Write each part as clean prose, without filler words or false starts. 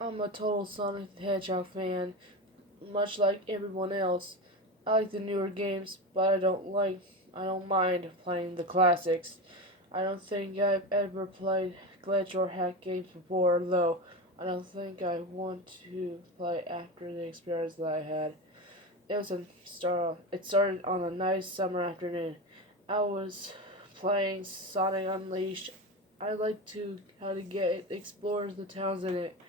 I'm a total Sonic the Hedgehog fan, much like everyone else. I like the newer games, but I don't mind playing the classics. I don't think I've ever played glitch or hack games before, though. I don't think I want to play after the experience that I had. It started on a nice summer afternoon. I was playing Sonic Unleashed. I like to how to get explores the towns in it,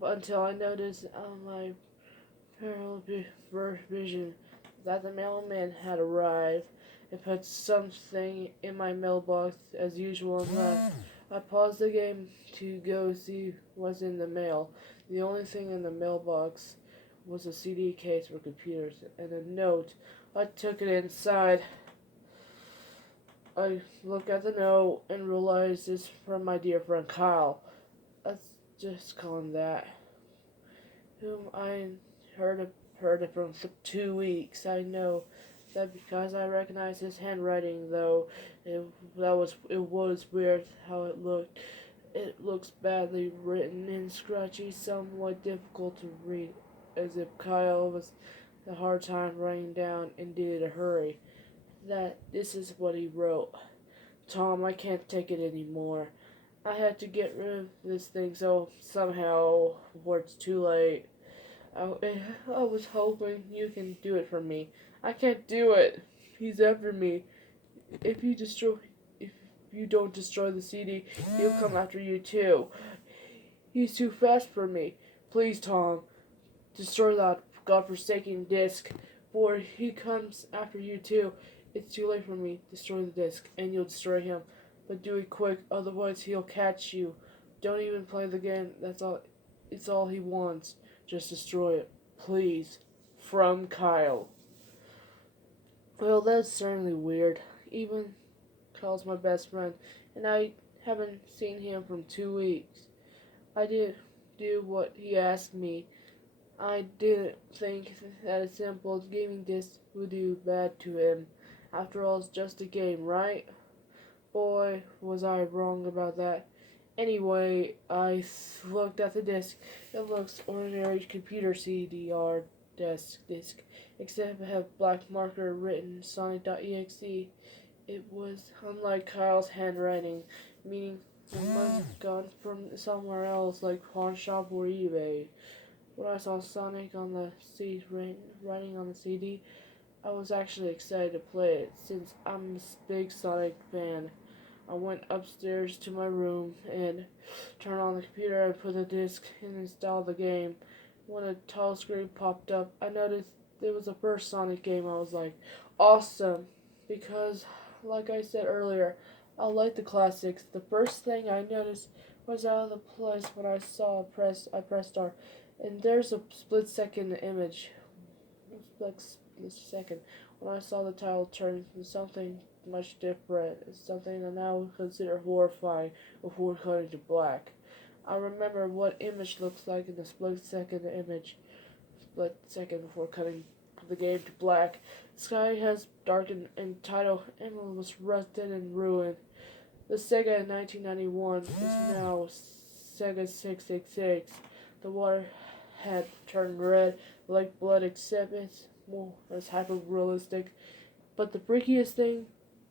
but until I noticed on my peripheral vision that the mailman had arrived. It put something in my mailbox as usual and left. I paused the game to go see what's in the mail. The only thing in the mailbox was a CD case for computers and a note. I took it inside. I looked at the note and realized it's from my dear friend Kyle. Let's just call him that. Whom I heard heard it from for 2 weeks. I know that because I recognize his handwriting, though it was weird how it looked. It looks badly written and scratchy, somewhat difficult to read, as if Kyle was a hard time writing down and did it in a hurry. That this is what he wrote. Tom, I can't take it anymore. I had to get rid of this thing so somehow before it's too late. I, I was hoping you can do it for me. I can't do it. He's after me. If you destroy, if you don't destroy the CD, he'll come after you too. He's too fast for me. Please, Tom, destroy that godforsaken disc, for he comes after you too. It's too late for me. Destroy the disc, and you'll destroy him. But do it quick, otherwise he'll catch you. Don't even play the game. That's all. It's all he wants. Just destroy it, please. From Kyle. Well, that's certainly weird. Even Kyle's my best friend, and I haven't seen him from 2 weeks. I did do what he asked me. I didn't think that a simple gaming disc would do bad to him. After all, it's just a game, right? Boy, was I wrong about that. Anyway, looked at the disc. It looks ordinary computer CDR disc, except it had black marker written Sonic.exe. It was unlike Kyle's handwriting, meaning it must have gone from somewhere else, like pawn shop or eBay. When I saw Sonic on the writing on the CD, I was actually excited to play it, since I'm a big Sonic fan. I went upstairs to my room and turned on the computer and put the disc and installed the game. When a tall screen popped up, I noticed it was the first Sonic game. I was like, awesome! Because, like I said earlier, I like the classics. The first thing I noticed was out of the place when I pressed start, and there's a split second image. Split second when I saw the title turn into something much different. It's something I now consider horrifying before cutting to black. I remember what image looks like in the split second before cutting the game to black. The sky has darkened and title Emerald was rusted and ruined. The Sega 1991 is now Sega 666. The water had turned red like blood, except it's more as hyper realistic. But the freakiest thing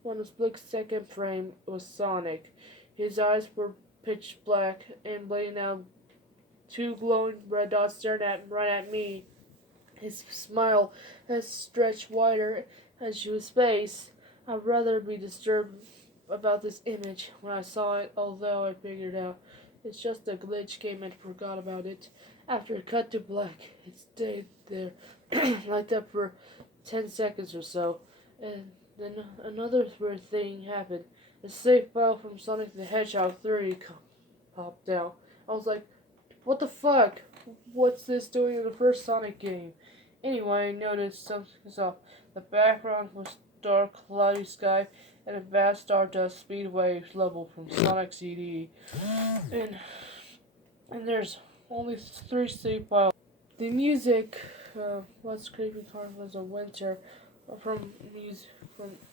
on the split second frame was Sonic. His eyes were pitch black and blazing out two glowing red dots staring right at me. His smile has stretched wider as to his face. I'd rather be disturbed about this image when I saw it, although I figured out it's just a glitch game and forgot about it. After it cut to black, it stayed there like that for 10 seconds or so, and then another weird thing happened. A save file from Sonic the Hedgehog 3 popped out. I was like, what the fuck? What's this doing in the first Sonic game? Anyway, I noticed something off. The background was dark, cloudy sky, and a vast stardust speedway level from Sonic CD. And and there's only three save files. The music, What's Creepy Carnivals of Winter, from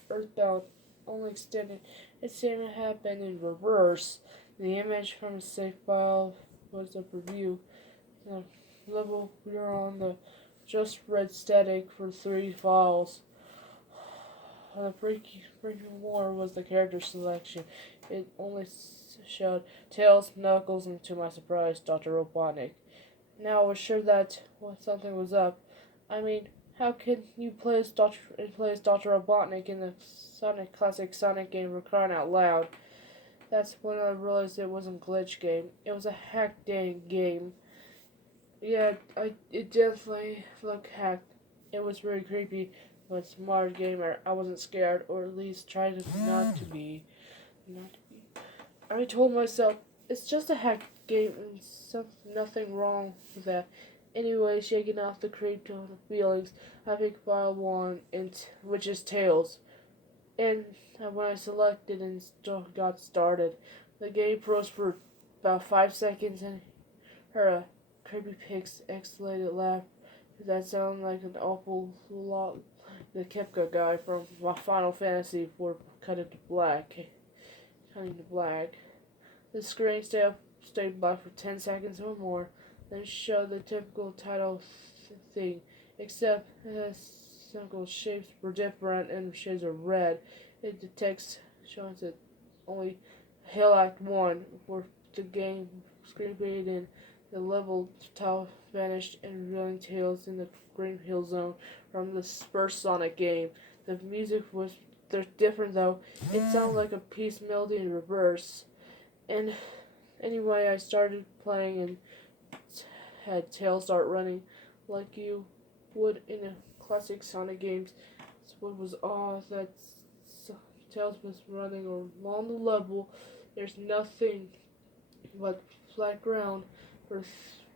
Earthbound, only extended. It seemed to have been in reverse. The image from the save file was a review. The level we are on the just read static for 3 files. The breaking more was the character selection. It only showed Tails, Knuckles, and to my surprise, Dr. Robotnik. Now I was sure that something was up. I mean, how can you play as Dr. Robotnik in the classic Sonic game for crying out loud? That's when I realized it wasn't a glitch game. It was a hacked game. Yeah, it definitely looked hacked. It was very creepy, but smart gamer. I wasn't scared, or at least tried not to be. Not to be. I told myself it's just a hacked game, and nothing wrong with that. Anyway, shaking off the creepy feelings, I picked file one, which is Tails. And when I selected and got started, the game froze for about 5 seconds, and heard a creepy pig's exhalated laugh. That sounded like an awful lot. The Kepka guy from Final Fantasy IV cut it to black. Cutting to black. The screen stayed black for 10 seconds or more, then showed the typical title thing, except the circle shapes were different and shades of red. The text shows it only Hill Act 1, where the game screen faded in, the level tile vanished, and revealing Tails in the Green Hill Zone from the first Sonic game. The music was different though. It sounded like a piece melody in reverse. And anyway, I started playing and had Tails start running like you would in a classic Sonic games. So what was odd that Tails was running along the level. There's nothing but flat ground for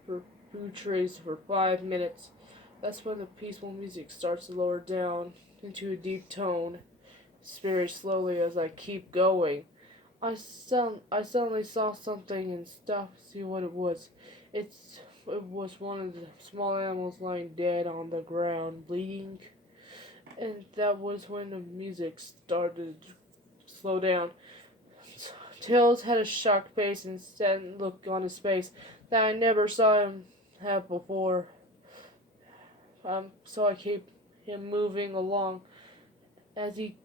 food trees for 5 minutes. That's when the peaceful music starts to lower down into a deep tone, very slowly as I keep going. I suddenly saw something and stopped to see what it was. It was one of the small animals lying dead on the ground, bleeding. And that was when the music started to slow down. Tails had a shocked face and sad look on his face that I never saw him have before. So I kept him moving along as he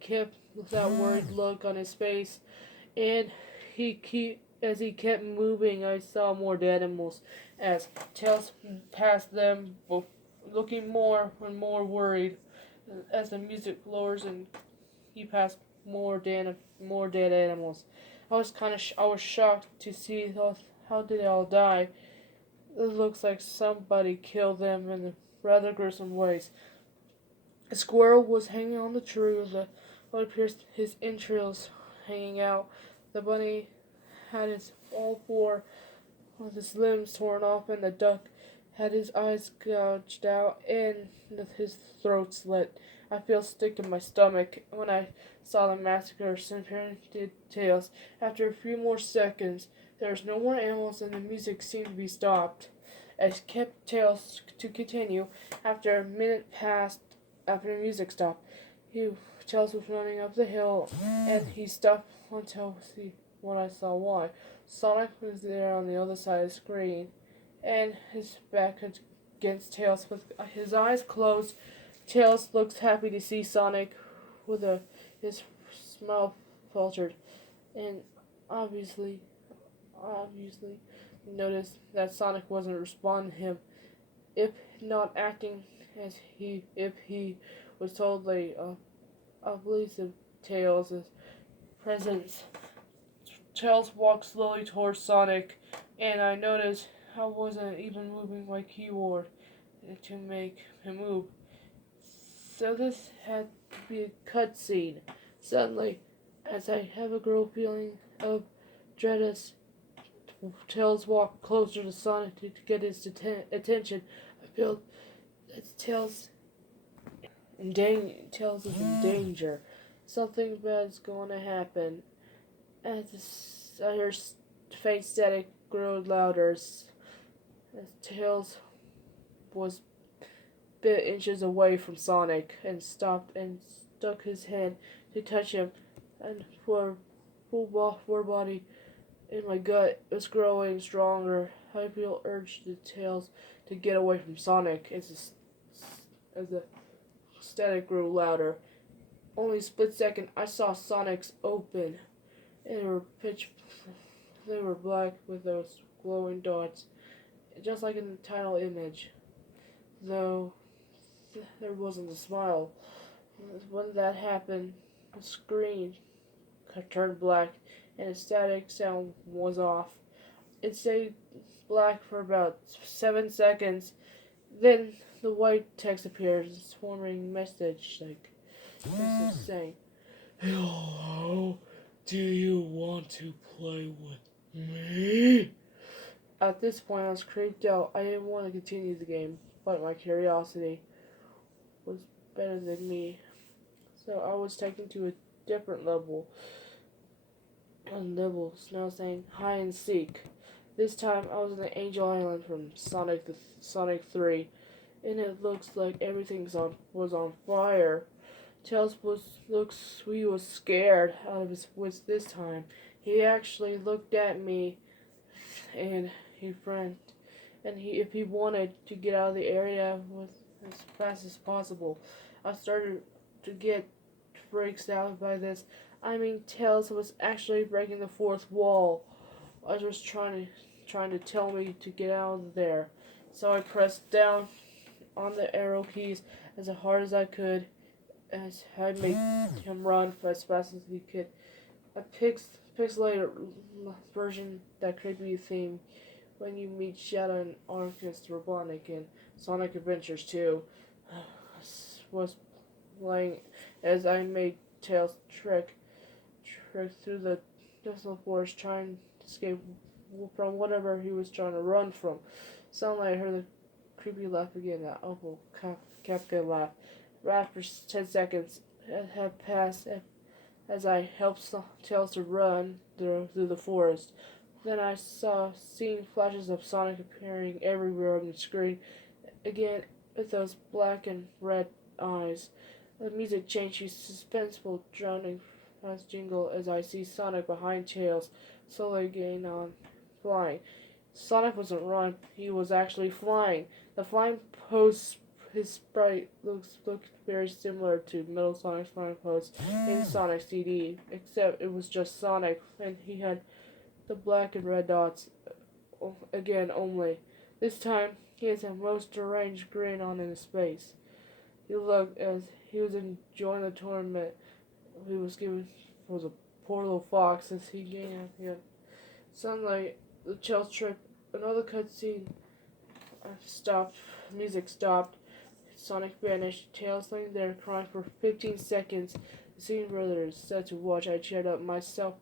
kept with that worried look on his face, and as he kept moving, I saw more dead animals as Tails passed them, looking more and more worried. As the music lowers and he passed more dead animals. I was shocked to see how did they all die. It looks like somebody killed them in rather gruesome ways. A squirrel was hanging on the tree with what appears his entrails hanging out. The bunny had all four of his limbs torn off, and the duck had his eyes gouged out and his throat slit. I felt sick in my stomach when I saw the massacre separated Tails. After a few more seconds, there was no more animals, and the music seemed to be stopped. I kept Tails to continue. After a minute passed, after the music stopped, Tails was running up the hill, and he stopped until when I saw why. Sonic was there on the other side of the screen, and his back against Tails with his eyes closed. Tails looked happy to see Sonic with his smile faltered, and obviously noticed that Sonic wasn't responding to him, if not acting if he was totally oblivious of Tails' presence. Tails walked slowly towards Sonic, and I noticed I wasn't even moving my keyboard to make him move. So this had to be a cutscene. Suddenly, as I have a girl feeling of dread as Tails walked closer to Sonic to get his attention, I feel that Tails is in danger. Something bad's going to happen. As I hear faint static grow louder, as Tails was bit inches away from Sonic and stopped and stuck his hand to touch him, and for full body In my gut, it's growing stronger. I feel urged to Tails to get away from Sonic as the static grew louder. Only a split second, I saw Sonic's open. And they were black with those glowing dots, just like in the title image. Though there wasn't a smile. When that happened, the screen turned black and the static sound was off. It stayed black for about 7 seconds. Then the white text appears, a swarming message saying, "Hello, do you want to play with me?" At this point, I was creeped out. I didn't want to continue the game, but my curiosity was better than me. So I was taken to a different level. And levels now saying hide and seek. This time I was in the Angel Island from Sonic 3, and it looks like was on fire. Tails he was scared out of his wits this time. He actually looked at me and if he wanted to get out of the area as fast as possible. I started to get freaked out by this. I mean, Tails was actually breaking the fourth wall. I was trying to tell me to get out of there. So I pressed down on the arrow keys as hard as I could, as I made him run as fast as he could. A pixelated version that creepy theme when you meet Shadow and Arcus Robotnik in Sonic Adventures 2 was playing as I made Tails trick through the dismal forest trying to escape from whatever he was trying to run from. Suddenly I heard the creepy laugh again, that awful Kafka laugh. Right after 10 seconds had passed as I helped Tails to run through the forest. Then I saw seeing flashes of Sonic appearing everywhere on the screen, again with those black and red eyes. The music changed to suspenseful, drowning fast jingle as I see Sonic behind Tails, slowly getting on flying. Sonic wasn't running, he was actually flying. The flying pose, his sprite looked very similar to Metal Sonic's flying pose in Sonic CD, except it was just Sonic, and he had the black and red dots again only. This time, he has a most deranged grin on his face. He looked as he was enjoying the tournament he was given was a poor little fox as he gained sunlight. The Chelsea trip, another cutscene stopped. Music stopped. Sonic vanished. Tails laying there crying for 15 seconds. The scene brother said to watch. I cheered up myself,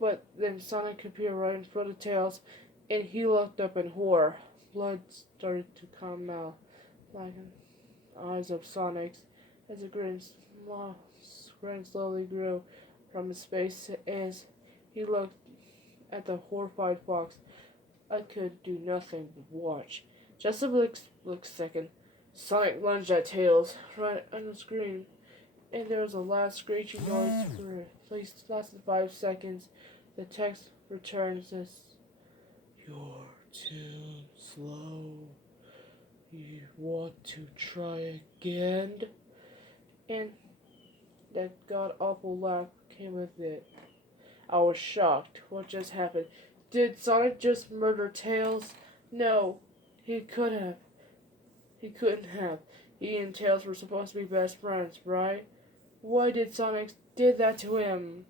but then Sonic appeared right in front of Tails, and he looked up in horror. Blood started to come out like eyes of Sonic's as a grin slowly grew from his face as he looked at the horrified fox. I could do nothing but watch. Just a second, Sonic lunged at Tails right on the screen, and there was a loud screeching noise for at least lasted 5 seconds. The text returns as, "You're too slow. You want to try again?" And that god awful laugh came with it. I was shocked. What just happened? Did Sonic just murder Tails? No, he could have. He couldn't have. He and Tails were supposed to be best friends, right? Why did Sonic did that to him?